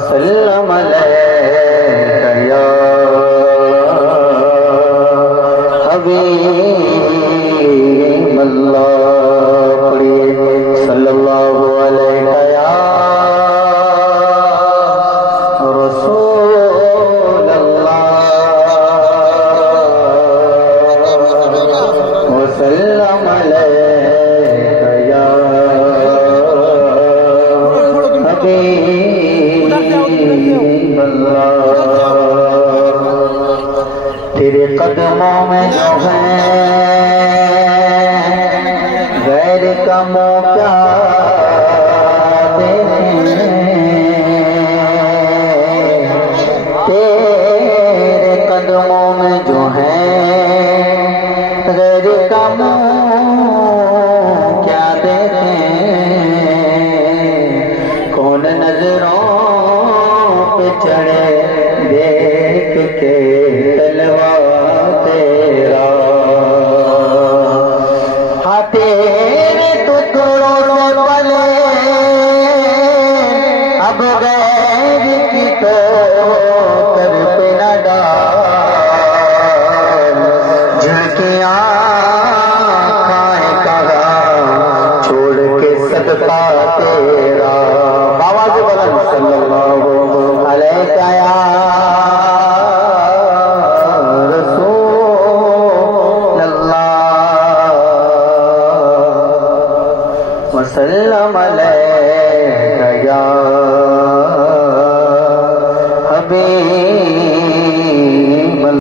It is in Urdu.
وسلم علیکہ یا حبیب اللہ صلی اللہ علیہ یا رسول اللہ وسلم علیہ یا حبیب اللہ تیرے قدموں میں جو ہے غیر کا موقع تیرے قدموں میں جو ہے غیر کا موقع دیتے کون نظروں پہ چڑھے دیکھ کے تلوا تیرا ہاں تیرے ٹکڑوں پلے اب غیر کی تو کر پہ نہ ڈال جھنکیاں کھائیں کہا چھوڑ کے صدقہ تیرا آواز بلند صلی اللہ علیہ یا رسول اللہ وسلم علیہ